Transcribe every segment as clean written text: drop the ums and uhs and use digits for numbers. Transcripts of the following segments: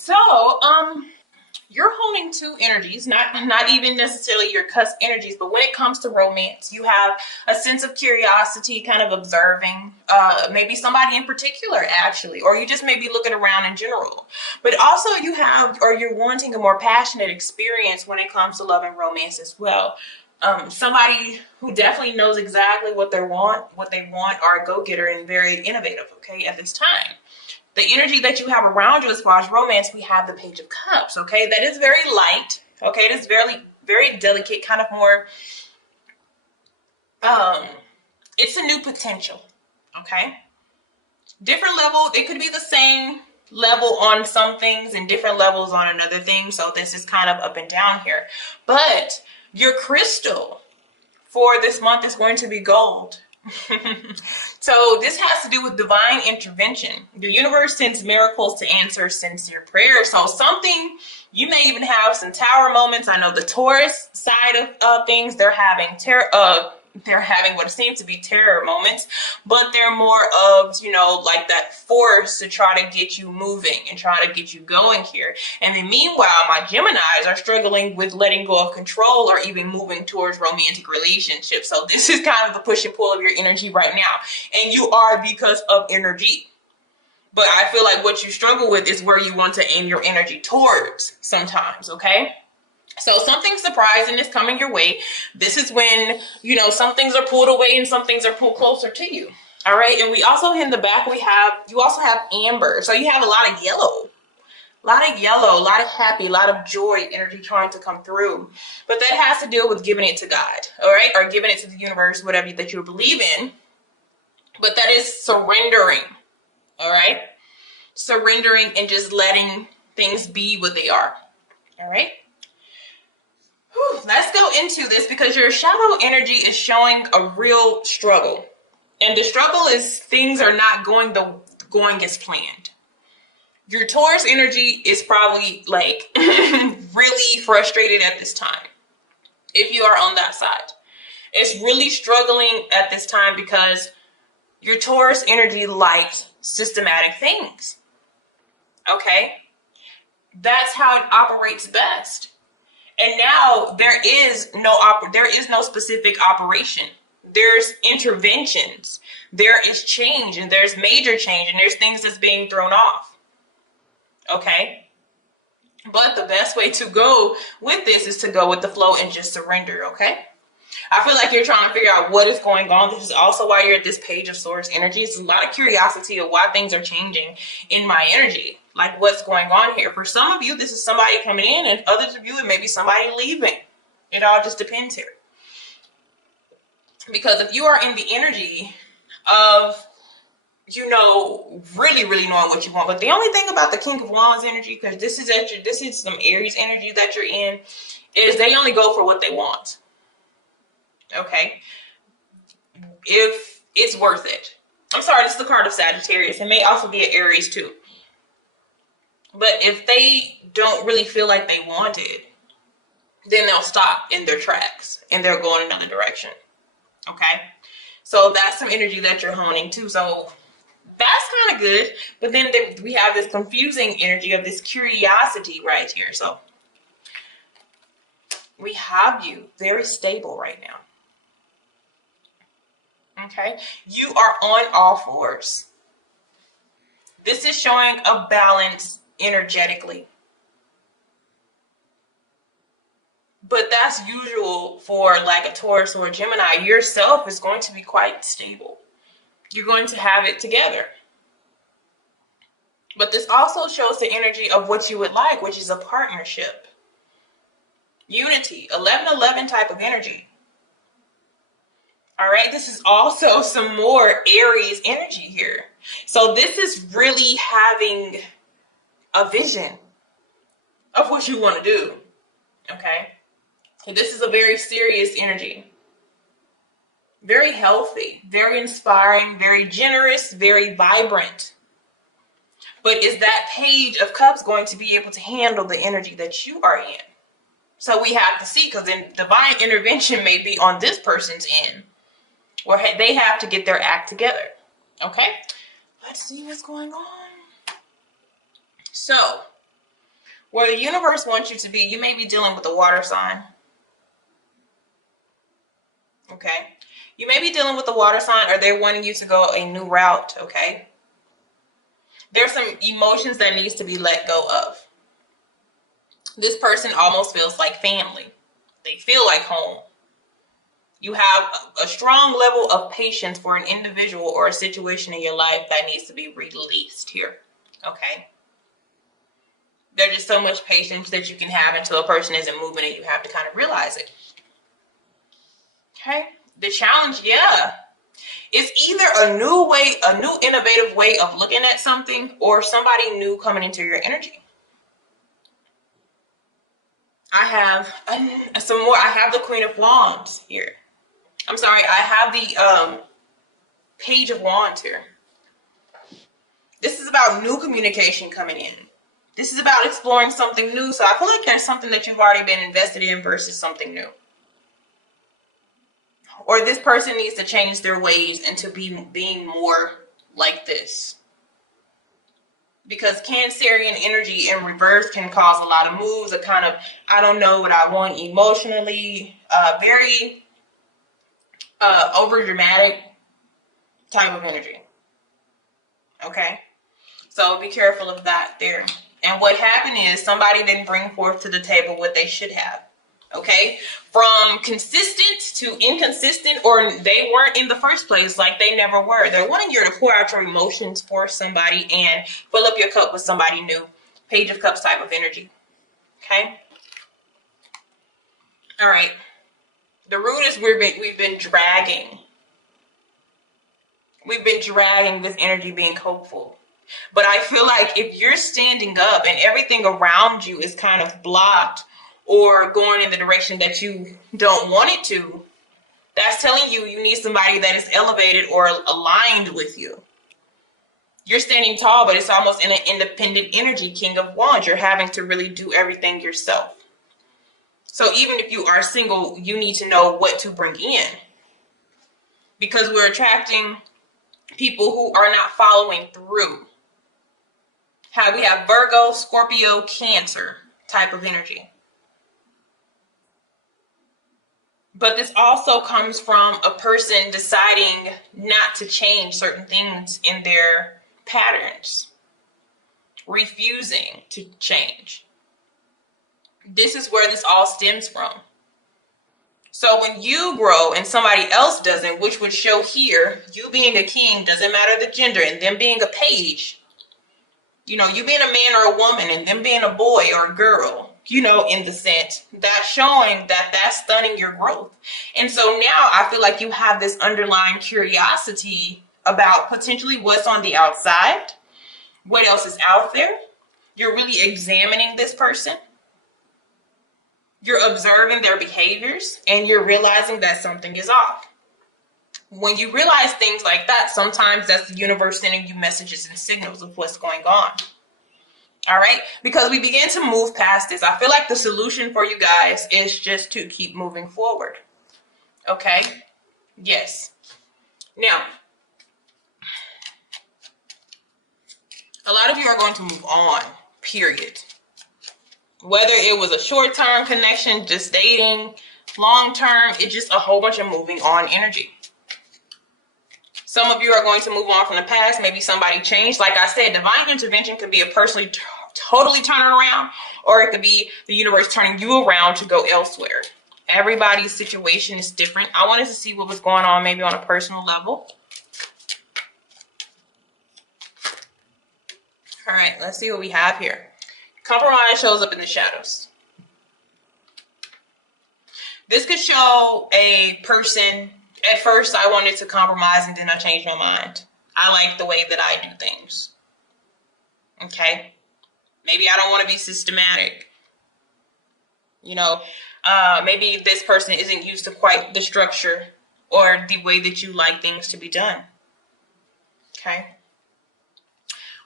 So, you're holding two energies, not even necessarily your cusp energies, but when it comes to romance, you have a sense of curiosity, kind of observing, maybe somebody in particular, actually, or you just may be looking around in general. But also you have, or you're wanting a more passionate experience when it comes to love and romance as well. Somebody who definitely knows exactly what they want, are a go-getter and very innovative, okay, at this time. The energy that you have around you as far as romance, we have the Page of Cups, okay? That is very light, okay? It is very, very delicate, kind of more, it's a new potential, okay? Different level, it could be the same level on some things and different levels on another thing, so this is kind of up and down here. But your crystal for this month is going to be gold. So this has to do with divine intervention. The universe sends miracles to answer sincere prayers. So something, you may even have some tower moments. I know the Taurus side of things, they're having what seems to be terror moments, but they're more of, like that force to try to get you moving and try to get you going here. And then meanwhile, my Geminis are struggling with letting go of control or even moving towards romantic relationships. So this is kind of the push and pull of your energy right now. And you are because of energy. But I feel like what you struggle with is where you want to aim your energy towards sometimes, okay? So something surprising is coming your way. This is when, some things are pulled away and some things are pulled closer to you. All right. And we also, in the back, you also have amber. So you have a lot of yellow, a lot of happy, a lot of joy energy trying to come through. But that has to do with giving it to God. All right. Or giving it to the universe, whatever that you believe in. But that is surrendering. All right. Surrendering and just letting things be what they are. All right. Let's go into this because your shadow energy is showing a real struggle. And the struggle is things are not going as planned. Your Taurus energy is probably like really frustrated at this time. If you are on that side, it's really struggling at this time because your Taurus energy likes systematic things. Okay? That's how it operates best. And now there is no specific operation. There's interventions. There is change, and there's major change, and there's things that's being thrown off. Okay? But the best way to go with this is to go with the flow and just surrender, okay? I feel like you're trying to figure out what is going on. This is also why you're at this Page of Swords energy. It's a lot of curiosity of why things are changing in my energy. Like what's going on here. For some of you, this is somebody coming in, and others of you, it may be somebody leaving. It all just depends here. Because if you are in the energy of, really, really knowing what you want. But the only thing about the King of Wands energy, because this is some Aries energy that you're in, is they only go for what they want. Okay? If it's worth it. I'm sorry, this is the card of Sagittarius. It may also be an Aries too. But if they don't really feel like they want it, then they'll stop in their tracks and they'll go in another direction. Okay? So that's some energy that you're honing too. So that's kind of good. But then we have this confusing energy of this curiosity right here. So we have you very stable right now. Okay? You are on all fours. This is showing a balance energetically. But that's usual for like a Taurus or a Gemini. Yourself is going to be quite stable. You're going to have it together. But this also shows the energy of what you would like, which is a partnership. Unity, 11-11 type of energy. All right, this is also some more Aries energy here. So this is really having a vision of what you want to do. Okay? And this is a very serious energy. Very healthy, very inspiring, very generous, very vibrant. But is that Page of Cups going to be able to handle the energy that you are in? So we have to see, because then divine intervention may be on this person's end, or they have to get their act together. Okay? Let's see what's going on. So, Where the universe wants you to be, you may be dealing with a water sign. Okay. You may be dealing with a water sign, or they're wanting you to go a new route. Okay. There's some emotions that needs to be let go of. This person almost feels like family. They feel like home. You have a strong level of patience for an individual or a situation in your life that needs to be released here. Okay. There's just so much patience that you can have until a person isn't moving and you have to kind of realize it. Okay. The challenge, yeah. It's either a new way, a new innovative way of looking at something, or somebody new coming into your energy. I have some more. I have the Queen of Wands here. I'm sorry, I have the Page of Wands here. This is about new communication coming in. This is about exploring something new. So I feel like there's something that you've already been invested in versus something new. Or this person needs to change their ways into being more like this. Because Cancerian energy in reverse can cause a lot of moves, a kind of, I don't know what I want emotionally, very over dramatic type of energy. Okay? So be careful of that there. And what happened is somebody didn't bring forth to the table what they should have. Okay, from consistent to inconsistent, or they weren't in the first place, like they never were. They're wanting you to pour out your emotions for somebody and fill up your cup with somebody new. Page of Cups type of energy. Okay. All right. The root is we've been dragging. We've been dragging this energy being hopeful. But I feel like if you're standing up and everything around you is kind of blocked, or going in the direction that you don't want it to, that's telling you you need somebody that is elevated or aligned with you. You're standing tall, but it's almost in an independent energy, King of Wands. You're having to really do everything yourself. So even if you are single, you need to know what to bring in. Because we're attracting people who are not following through. We have Virgo, Scorpio, Cancer type of energy. But this also comes from a person deciding not to change certain things in their patterns, refusing to change. This is where this all stems from. So when you grow and somebody else doesn't, which would show here, you being a king, doesn't matter the gender, and them being a page, you know, you being a man or a woman and them being a boy or a girl, you know, in the sense, that's showing that that's stunning your growth. And so now I feel like you have this underlying curiosity about potentially what's on the outside, what else is out there. You're really examining this person. You're observing their behaviors, and you're realizing that something is off. When you realize things like that, sometimes that's the universe sending you messages and signals of what's going on. All right, because we begin to move past this. I feel like the solution for you guys is just to keep moving forward. Okay, yes. Now, a lot of you are going to move on, period. Whether it was a short-term connection, just dating, long-term, it's just a whole bunch of moving on energy. Some of you are going to move on from the past. Maybe somebody changed. Like I said, divine intervention could be a person totally turning around, or it could be the universe turning you around to go elsewhere. Everybody's situation is different. I wanted to see what was going on maybe on a personal level. All right, let's see what we have here. Compromise shows up in the shadows. This could show a person. At first, I wanted to compromise, and then I changed my mind. I like the way that I do things. Okay? Maybe I don't want to be systematic. You know, maybe this person isn't used to quite the structure or the way that you like things to be done. Okay?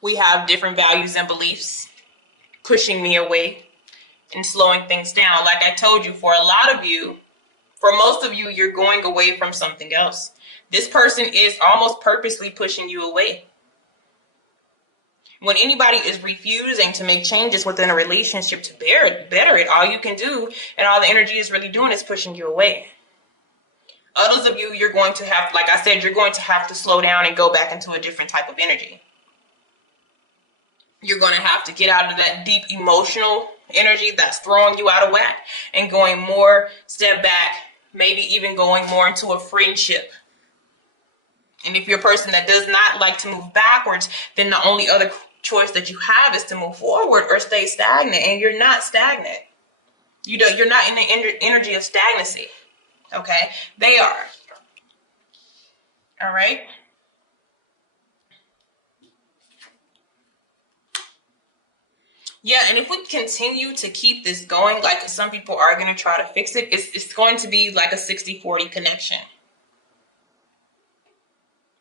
We have different values and beliefs pushing me away and slowing things down. Like I told you, for a lot of you, for most of you, you're going away from something else. This person is almost purposely pushing you away. When anybody is refusing to make changes within a relationship to better it, all you can do and all the energy is really doing is pushing you away. Others of you, you're going to have, like I said, you're going to have to slow down and go back into a different type of energy. You're going to have to get out of that deep emotional energy that's throwing you out of whack and going more step back, maybe even going more into a friendship. And if you're a person that does not like to move backwards, then the only other choice that you have is to move forward or stay stagnant. And you're not stagnant. You're not in the energy of stagnancy. Okay? They are. All right? Yeah, and if we continue to keep this going, like some people are going to try to fix it, it's going to be like a 60-40 connection.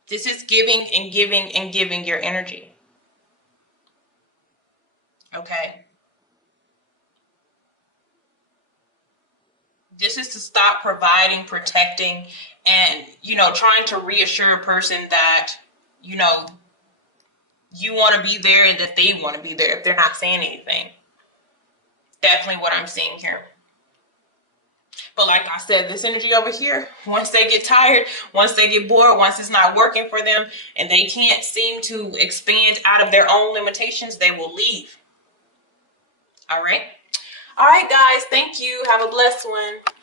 This is giving and giving and giving your energy. Okay? This is to stop providing, protecting, and, trying to reassure a person that, you want to be there and that they want to be there if they're not saying anything. Definitely what I'm seeing here. But like I said, this energy over here, once they get tired, once they get bored, once it's not working for them and they can't seem to expand out of their own limitations, they will leave. All right? All right, guys. Thank you. Have a blessed one.